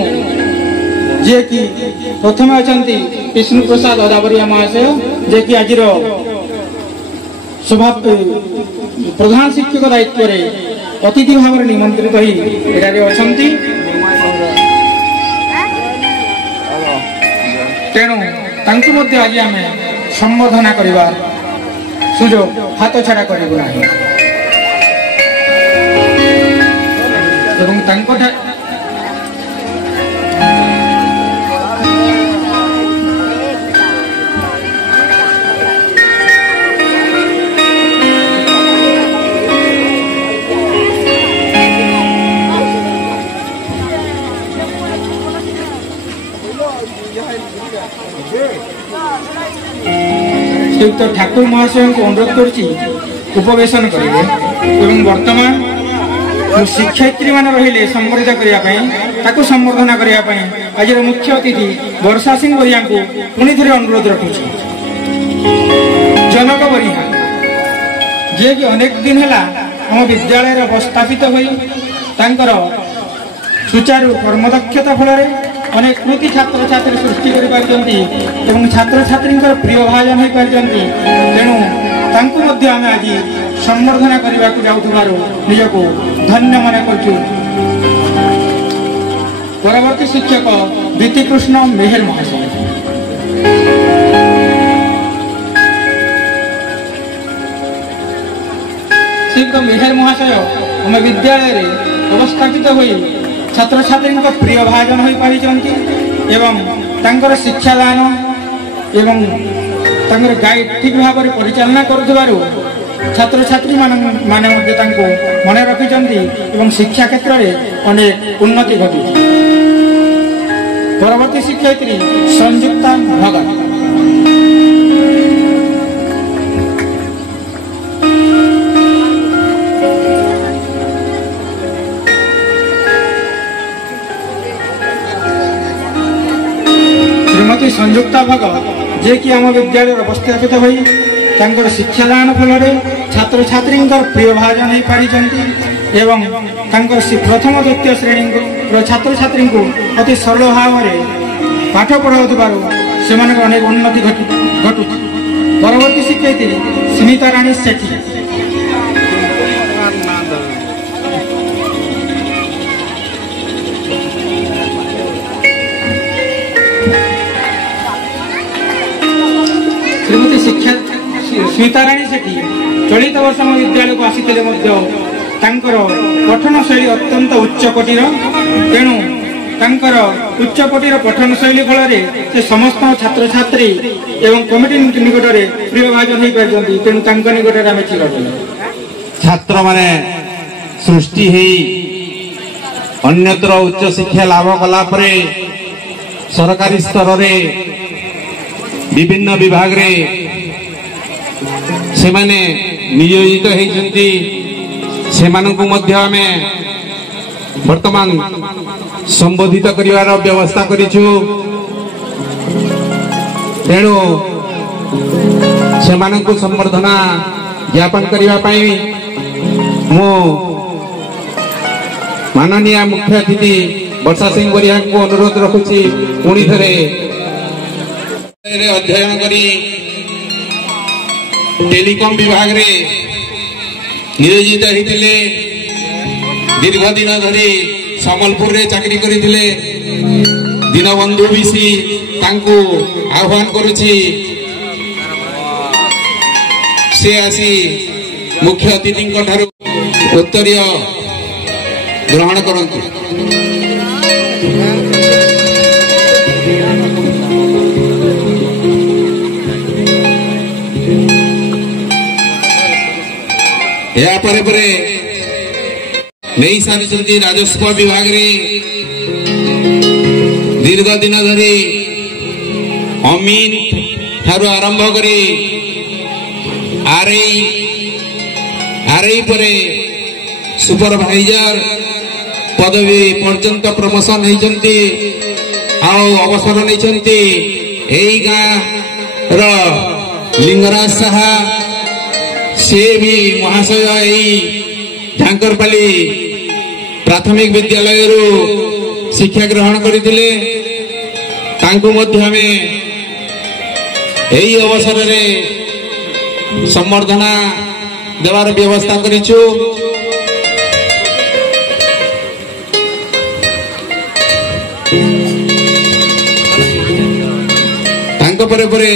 ଯିଏକି ପ୍ରଥମେ ଅଛନ୍ତି ବିଷ୍ଣୁ ପ୍ରସାଦ ଅଦାବରିଆ ମହାଶୟ ଯିଏକି ଆଜିର ପ୍ରଧାନ ଶିକ୍ଷକ ଦାୟିତ୍ୱରେ ଅତିଥି ଭାବରେ ନିମନ୍ତ୍ରିତ ହୋଇ ଏଠାରେ ଅଛନ୍ତି। ତେଣୁ ତାଙ୍କୁ ମଧ୍ୟ ଆଜି ଆମେ ସମ୍ବର୍ଦ୍ଧନା କରିବା ସୁଯୋଗ ହାତଛଡ଼ା କରିବୁ ନାହିଁ ଏବଂ ତାଙ୍କଠାରେ ଶ୍ରୀଯୁକ୍ତ ଠାକୁର ମହାଶୟଙ୍କୁ ଅନୁରୋଧ କରୁଛି ଉପବେଶନ କରିବେ ଏବଂ ବର୍ତ୍ତମାନ ଶିକ୍ଷୟିତ୍ରୀମାନେ ରହିଲେ ସମ୍ବର୍ଦ୍ଧିତ କରିବା ପାଇଁ ତାକୁ ସମ୍ବର୍ଦ୍ଧନା କରିବା ପାଇଁ ଆଜିର ମୁଖ୍ୟ ଅତିଥି ବର୍ଷା ସିଂ ବରିହାଙ୍କୁ ପୁଣି ଥରେ ଅନୁରୋଧ ରଖୁଛି। ଜନକ ବରିହା ଯିଏକି ଅନେକ ଦିନ ହେଲା ଆମ ବିଦ୍ୟାଳୟରେ ଅବସ୍ଥାପିତ ହୋଇ ତାଙ୍କର ସୁଚାରୁ କର୍ମଦକ୍ଷତା ଫଳରେ ଅନେକ କୃତି ଛାତ୍ରଛାତ୍ରୀ ସୃଷ୍ଟି କରିପାରିଛନ୍ତି ଏବଂ ଛାତ୍ରଛାତ୍ରୀଙ୍କର ପ୍ରିୟ ଭାଜନ ହୋଇପାରିଛନ୍ତି। ତେଣୁ ତାଙ୍କୁ ମଧ୍ୟ ଆମେ ଆଜି ସମ୍ବର୍ଦ୍ଧନା କରିବାକୁ ଯାଉଥିବାରୁ ନିଜକୁ ଧନ୍ୟ ମନେ କରୁଛୁ। ପରବର୍ତ୍ତୀ ଶିକ୍ଷକ ବିତିକୃଷ୍ଣ ମେହେର ମହାଶୟ। ଶ୍ରୀଯୁକ୍ତ ମେହେର ମହାଶୟ ଆମ ବିଦ୍ୟାଳୟରେ ଅବସ୍ଥାପିତ ହୋଇ ଛାତ୍ରଛାତ୍ରୀଙ୍କ ପ୍ରିୟ ଭାଜନ ହୋଇପାରିଛନ୍ତି ଏବଂ ତାଙ୍କର ଶିକ୍ଷାଦାନ ଏବଂ ତାଙ୍କର ଗାଇଡ୍ ଠିକ୍ ଭାବରେ ପରିଚାଳନା କରୁଥିବାରୁ ଛାତ୍ରଛାତ୍ରୀମାନେ ମଧ୍ୟ ତାଙ୍କୁ ମନେ ରଖିଛନ୍ତି ଏବଂ ଶିକ୍ଷା କ୍ଷେତ୍ରରେ ଅନେକ ଉନ୍ନତି ଘଟିଛି। ପରବର୍ତ୍ତୀ ଶିକ୍ଷୟିତ୍ରୀ ସଂଯୁକ୍ତା ଭଗତ। ଶ୍ରୀମତୀ ସଂଯୁକ୍ତା ଭଗତ ଯିଏକି ଆମ ବିଦ୍ୟାଳୟରେ ଅବସ୍ଥାପିତ ହୋଇ ତାଙ୍କର ଶିକ୍ଷାଦାନ ଫଳରେ ଛାତ୍ରଛାତ୍ରୀଙ୍କର ପ୍ରିୟ ଭାଜନ ହୋଇପାରିଛନ୍ତି ଏବଂ ତାଙ୍କର ପ୍ରଥମ ଦ୍ୱିତୀୟ ଶ୍ରେଣୀର ଛାତ୍ରଛାତ୍ରୀଙ୍କୁ ଅତି ସରଳ ଭାବରେ ପାଠ ପଢ଼ାଉଥିବାରୁ ସେମାନଙ୍କର ଅନେକ ଉନ୍ନତି ଘଟୁଛି। ପରବର୍ତ୍ତୀ ଶିକ୍ଷୟିତ୍ରୀ ସ୍ମିତା ରାଣୀ ସେଠୀ। ଶ୍ରୀମତୀ ସ୍ମିତାରାଣୀ ସେଠୀ ଚଳିତ ବର୍ଷ ଆମ ବିଦ୍ୟାଳୟକୁ ଆସିଥିଲେ ମଧ୍ୟ ତାଙ୍କର ପଠନ ଶୈଳୀ ଅତ୍ୟନ୍ତ ଉଚ୍ଚକୋଟୀର, ତେଣୁ ତାଙ୍କର ଉଚ୍ଚକୋଟୀର ପଠନ ଶୈଳୀ ଫଳରେ ସେ ସମସ୍ତ ଛାତ୍ରଛାତ୍ରୀ ଏବଂ କମିଟି ନିକଟରେ ପ୍ରିୟ ଭାଜନ ହୋଇପାରିଛନ୍ତି। ତେଣୁ ତାଙ୍କ ନିକଟରେ ଆମେ ଚିରଋଣୀ। ଛାତ୍ରମାନେ ସୃଷ୍ଟି ହେଇ ଅନ୍ୟତ୍ର ଉଚ୍ଚ ଶିକ୍ଷା ଲାଭ କଲା ପରେ ସରକାରୀ ସ୍ତରରେ ବିଭିନ୍ନ ବିଭାଗରେ ସେମାନେ ନିୟୋଜିତ ହେଇଛନ୍ତି। ସେମାନଙ୍କୁ ମଧ୍ୟ ଆମେ ବର୍ତ୍ତମାନ ସମ୍ବୋଧିତ କରିବାର ବ୍ୟବସ୍ଥା କରିଛୁ। ତେଣୁ ସେମାନଙ୍କୁ ସମ୍ବର୍ଦ୍ଧନା ଜ୍ଞାପନ କରିବା ପାଇଁ ମୁଁ ମାନନୀୟ ମୁଖ୍ୟ ଅତିଥି ବର୍ଷା ସିଂ ବରିହାଙ୍କୁ ଅନୁରୋଧ ରଖୁଛି ପୁଣି ଥରେ ଅଧ୍ୟୟନ କରି टेलीकॉम विभाग रे नियोजित होते दीर्घ दिन धरी सम्बलपुर रे चाकरी करथिले। दीनबंधु विसी तांको आह्वान करुछि से आसी मुख्य अतिथि ठारू उत्तरीय ग्रहण करंतु। या परे परे नहीं सारी राजस्व विभाग रे दीर्घ दिन धरी अमीन ठारू आरंभ करी आरआई परे सुपरवाइजर पदवी पर्यंत प्रमोशन होती अवसर नहीं गाँ लिंगराज साहा से भी महाशय झांकरपाली प्राथमिक विद्यालय शिक्षा ग्रहण करथिले। तांको मध्य हमें यही अवसर रे संबर्धना देवार व्यवस्था करिछु। तांको परे परे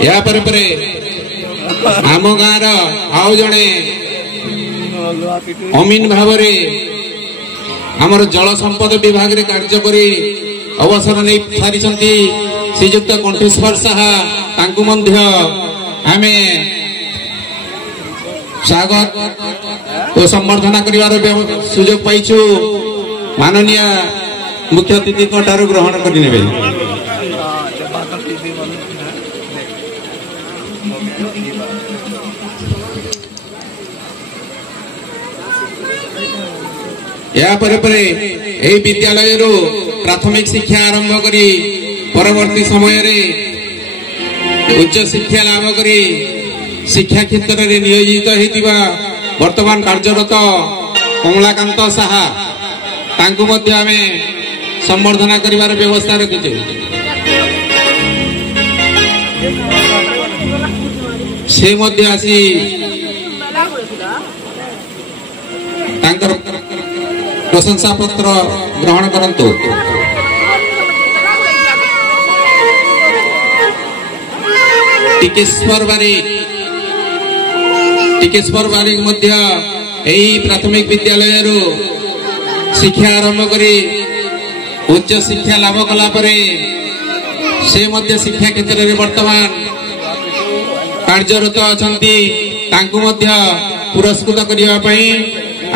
या परे परे आम गाँव आउ जड़े अमीन भाव आमर जल संपद विभाग रे कार्य करी अवसर नहीं सारी श्रीजुक्त कंठेश्वर साहा तांकु मध्य आमे स्वागत और संबर्धना करिवार सुजोग पाइछु। माननीय मुख्य अतिथि ठारू ग्रहण करिनेबे। या परे परे ए विद्यालय प्राथमिक शिक्षा आरंभ करी परवर्ती समय रे उच्च शिक्षा लाभ करी शिक्षा क्षेत्र में नियोजित होइतिबा वर्तमान कार्यरत कमलाकांत साहा तांको मध्य आमे संबर्धना करिवार व्यवस्था रखिछे। से मध्य आसी तांकर प्रशंसा पत्र ग्रहण करंतु। टिकेश्वर बारी टिकेश्वर बारिक मध्य एई प्राथमिक विद्यालय रु शिक्षा आरंभ करी उच्च शिक्षा लाभ कला परे से मध्य शिक्षा क्षेत्र में वर्तमान कार्यरत अछंती तांकु मध्य पुरस्कृत करिया पई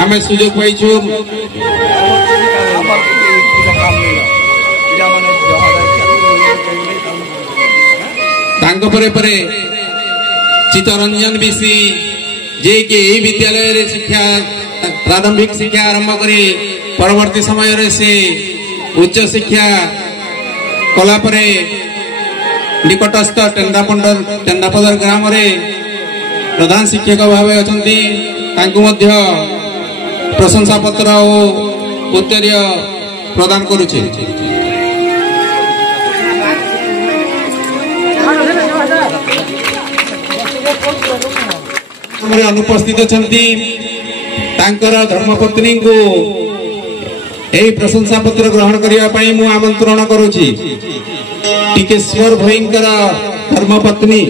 आमे सुजोग पाइछु। तांको परे परे चित्तरंजन बिसी जे कि एई विद्यालय रे शिक्षा प्रारंभिक शिक्षा आरंभ करी परवर्ती समय रे से उच्च शिक्षा कला परे निकटस्थ टेंडापदर ग्राम रे प्रधान शिक्षक भावे अछंती तांकु मध्य प्रशंसा पत्र और उत्तरीय प्रदान करुचे। अनुपस्थित अछंती तांकर धर्मपत्नी को एई प्रशंसा पत्र ग्रहण करिया पई मु आमंत्रण करूची। टिकेश्वर भयंकर धर्मपत्नी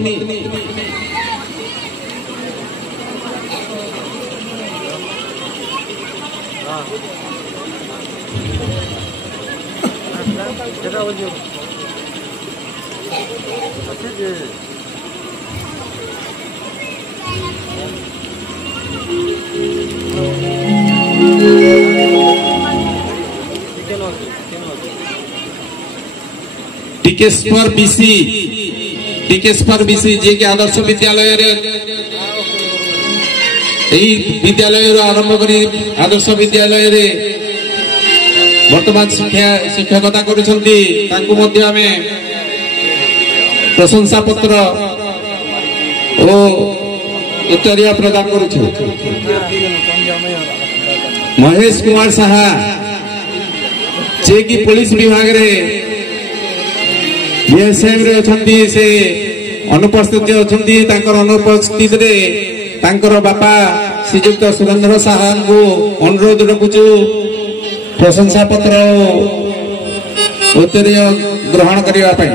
टिकेश्वर बीसी जे के आदर्श विद्यालय रे विद्यालय आरंभ करी आदर्श विद्यालय रे वर्तमान शिक्षकता करुछंती तांकु मध्य हमें प्रशंसा पत्र ओ उत्तरीय प्रदान करुछु। महेश कुमार साहा जे की पुलिस विभाग रे बीएसएम रे अछंती से अनुपस्थित अछंती तांकर अनुपस्थित रे तांकर बापा श्रीयुक्त सुरेंद्र साहा को अनुरोध रखुछु प्रशंसा पत्र उत्तरीय ग्रहण करिया पई।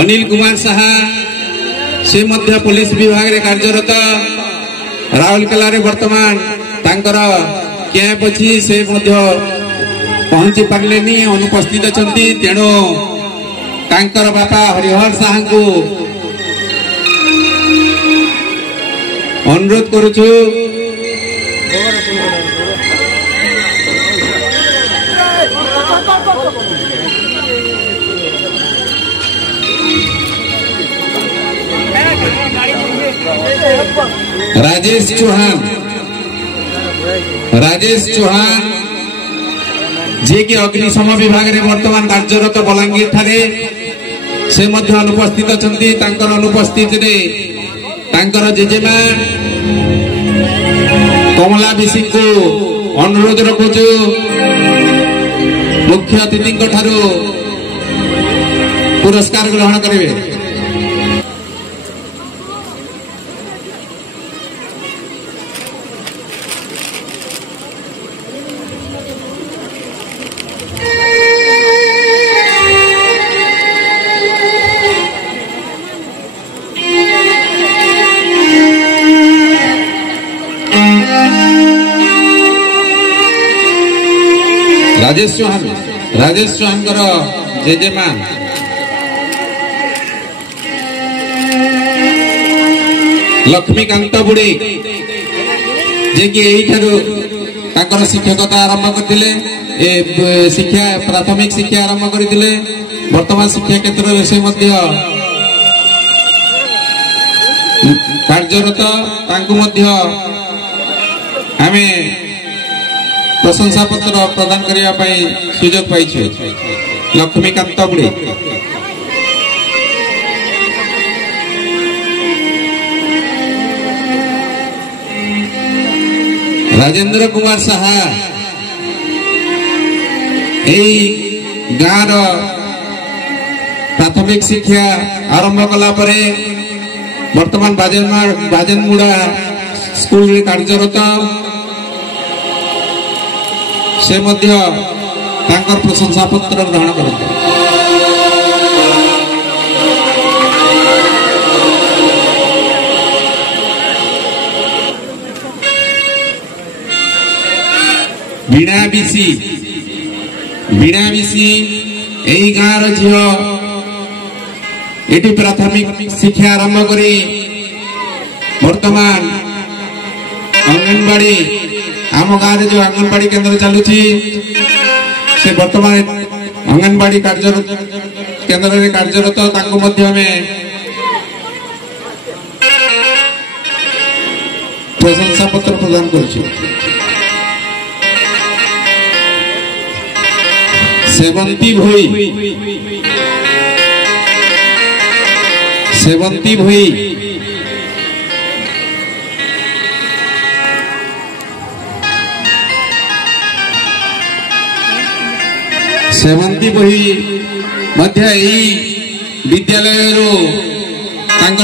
अनिल कुमार साहा से मध्य पुलिस विभाग रे कार्यरत राउरकेला रे वर्तमान तांकर कैंप अछि से मध्य पहुंची पारलेनी अनुपस्थित अछंती तेणु तांकर बापा हरिहर साहा को अनुरोध करूछु राजेश चौहान जे कि अग्निशम विभाग रे वर्तमान कार्यरत बलांगीर ठारे से मध्य अनुपस्थित अछंती तांकर अनुपस्थित रे तांकर जेजेमा कमला बिसी को अनुरोध रखुछु मुख्य अतिथि ठारू पुरस्कार ग्रहण करिवे। राजेश चौहान जेजेमा लक्ष्मीकांत बुढ़ी जे कि शिक्षकता आरंभ करते शिक्षा प्राथमिक शिक्षा आरंभ करते वर्तमान शिक्षा क्षेत्र में से कार्यरत आमे प्रशंसा पत्र प्रदान करने सुजोग पाई। लक्ष्मीकांत बुढ़ी राजेंद्र कुमार साहा गाँव प्राथमिक शिक्षा आरंभ कला परे बर्तमान बाजेनमुड़ा स्कूल रे कार्यरत से मध्य तांकर प्रशंसा पत्र ग्रहण करते। बीणा बिसी यही गाँव झील ये प्राथमिक शिक्षा आरंभ करी वर्तमान अंगनवाड़ी आम गाँव जो अंगनवाड़ी केंद्र चलुची से वर्तमान अंगनवाड़ी कार्यरत केंद्र में कार्यरत प्रशंसा पत्र प्रदान कर सेवंती भोई मध्य विद्यालय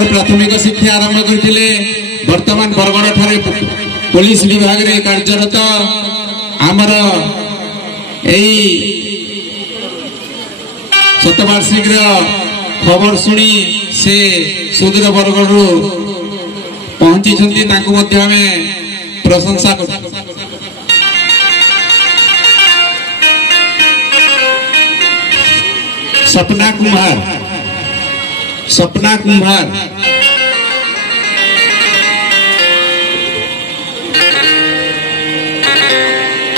प्राथमिक शिक्षा आरंभ करते। वर्तमान बरगड़ ठारे पुलिस विभाग रे कार्यरत आमर शतवार्षिक खबर शुणी से सुदूर बरगड़ पहुंची प्रशंसा कर। सपना कुम्हार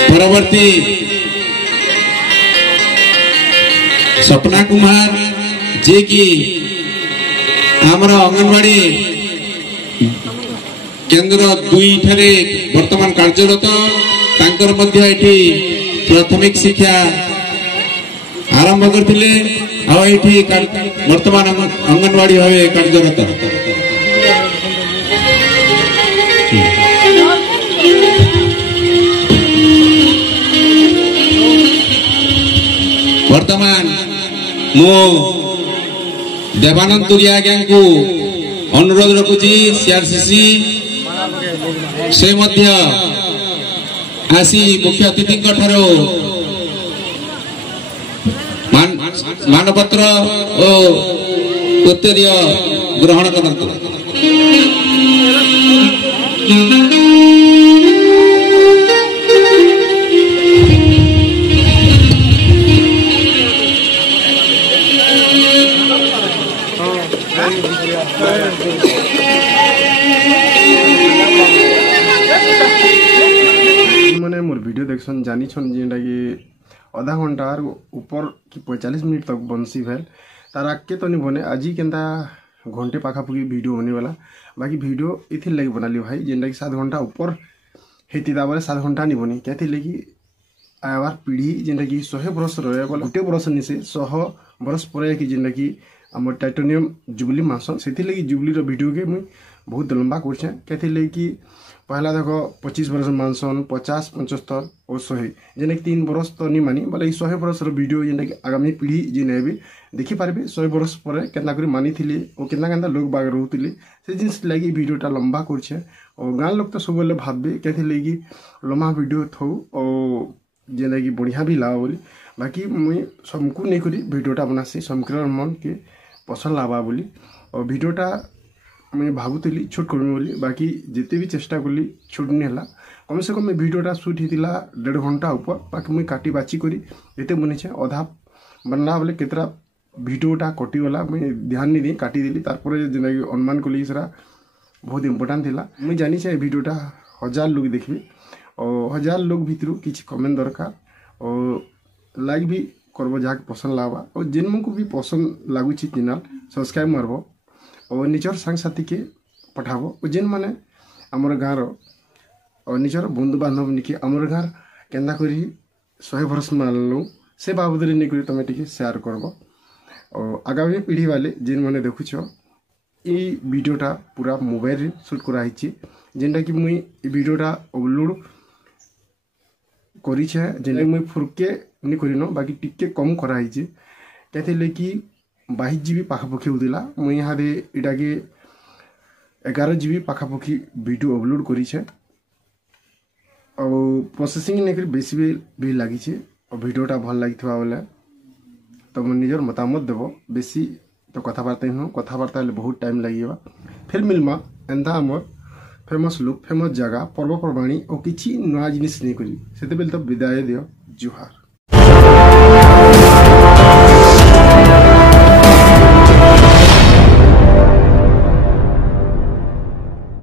परवर्ती सपना कुमार जे कि आमर अंगनवाड़ी केंद्र 2 ठारे वर्तमान कार्यरत तांकर मध्य एठी प्राथमिक शिक्षा आरंभ करथिले आ एठी वर्तमान अंगनवाड़ी भावे कार्यरत। वर्तमान मो देवानंद तुरिया आज्ञा को अनुरोध रखुची सीआरसीसी से मध्य आसी मुख्य अतिथि ठारो मानपत्र और उत्तरीय ग्रहण करंतु। मैंने मोर वीडियो देखसन जानी छन जेंटा कि आधा घंटा ऊपर कि 45 मिनट तक बंसी भेल तार आगे तो नहीं बने आज केनता घंटे पाखापुखी वीडियो बने वाला बाकी वीडियो इथिर लगी बनाली भाई जेंटा कि 7 घंटा ऊपर हेती ताबले 7 घंटा नहीं बनी क्या लगी आवार पीढ़ी जेंटा कि 100 बरस रहे बोला गोटे बरस नहीं से 100 बरस पर कि जेंटा कि आम टाइटानियम जुबली मासन से लगी जुबली वीडियो के मुझे बहुत लंबा कर क्या लगी पहला देख 25 बरस मानसन 50 75 और 100 जेने 3 बरस तो नहीं मानी बोले 100 बरस वीडियो जेने आगामी पीढ़ी जेने भी देखी पारे 100 बरस पर केतना करी मानी थिले और केतना लोग बाग रोते से जिनस लगी वीडियोटा लंबा कर और गाँव लोग तो सब भावे क्या लगी लम्बा वीडियो थो और जेने कि बढ़िया भी लावा बोली बाकी मुई सबको नहीं करी वीडियोटा बनासी समकर मन के पसंद लावा बोली और वीडियोटा मैं भावुली छोट करमी बोली बाकी जिते भी चेष्टा कली छोट नहीं है कम से कम वीडियोटा शूट होता 1.5 घंटा ऊपर बाकी मुझे काटी बाची करी ये बनीचे अधा बनला बोले केतरा वीडियोटा कटिगला मुझे ध्यान नहीं दी काटिदेली जेना अनुमान कली सरा बहुत इम्पोर्टाट था मुझे जानी चाहिए वीडियोटा 1000 लोग देखिए और 1000 लोग भितर किसी कमेंट दरकार और लाइक भी करब जहाँ पसंद लावा और जिन को भी पसंद लगुच चैनल सब्सक्राइब मारब और निजर सांगसाथी के पठाब और जेन मैंने आमर गाँव और निजर बंधु बांधव निके आमर गाँव केन्दा करी 100 बरस मानलु से बाबद नहीं करी तुम टे सेयार करब और आगामी पीढ़ी वाले जेन मैंने देखुच ये वीडियोटा पूरा मोबाइल शूट कराई जेनटा कि मुई वीडियोटा अपलोड करिछे जेन मुई फुरके नहीं करिनो बाकी टिके कम कराई क्या कि 22 GB पाखापाखि होता मुई यहाँ इटा के 11 GB पाखापाखि वीडियो अपलोड करिछे और प्रोसेसिंग नेकर बेसी भी लगी छे और वीडियोटा भल लागिथबा बोले तो मन निजर मतामत देबो बेसी तो कथाबार्ता ही कथाबार्ता बहुत टाइम लगे फिर मिलमा एंता आमर फेमस लुक फेमस जगह पर्वपर्वाणी और किसी नुआ जिनिस नहीं करी से तो विदाय दियो जुहार।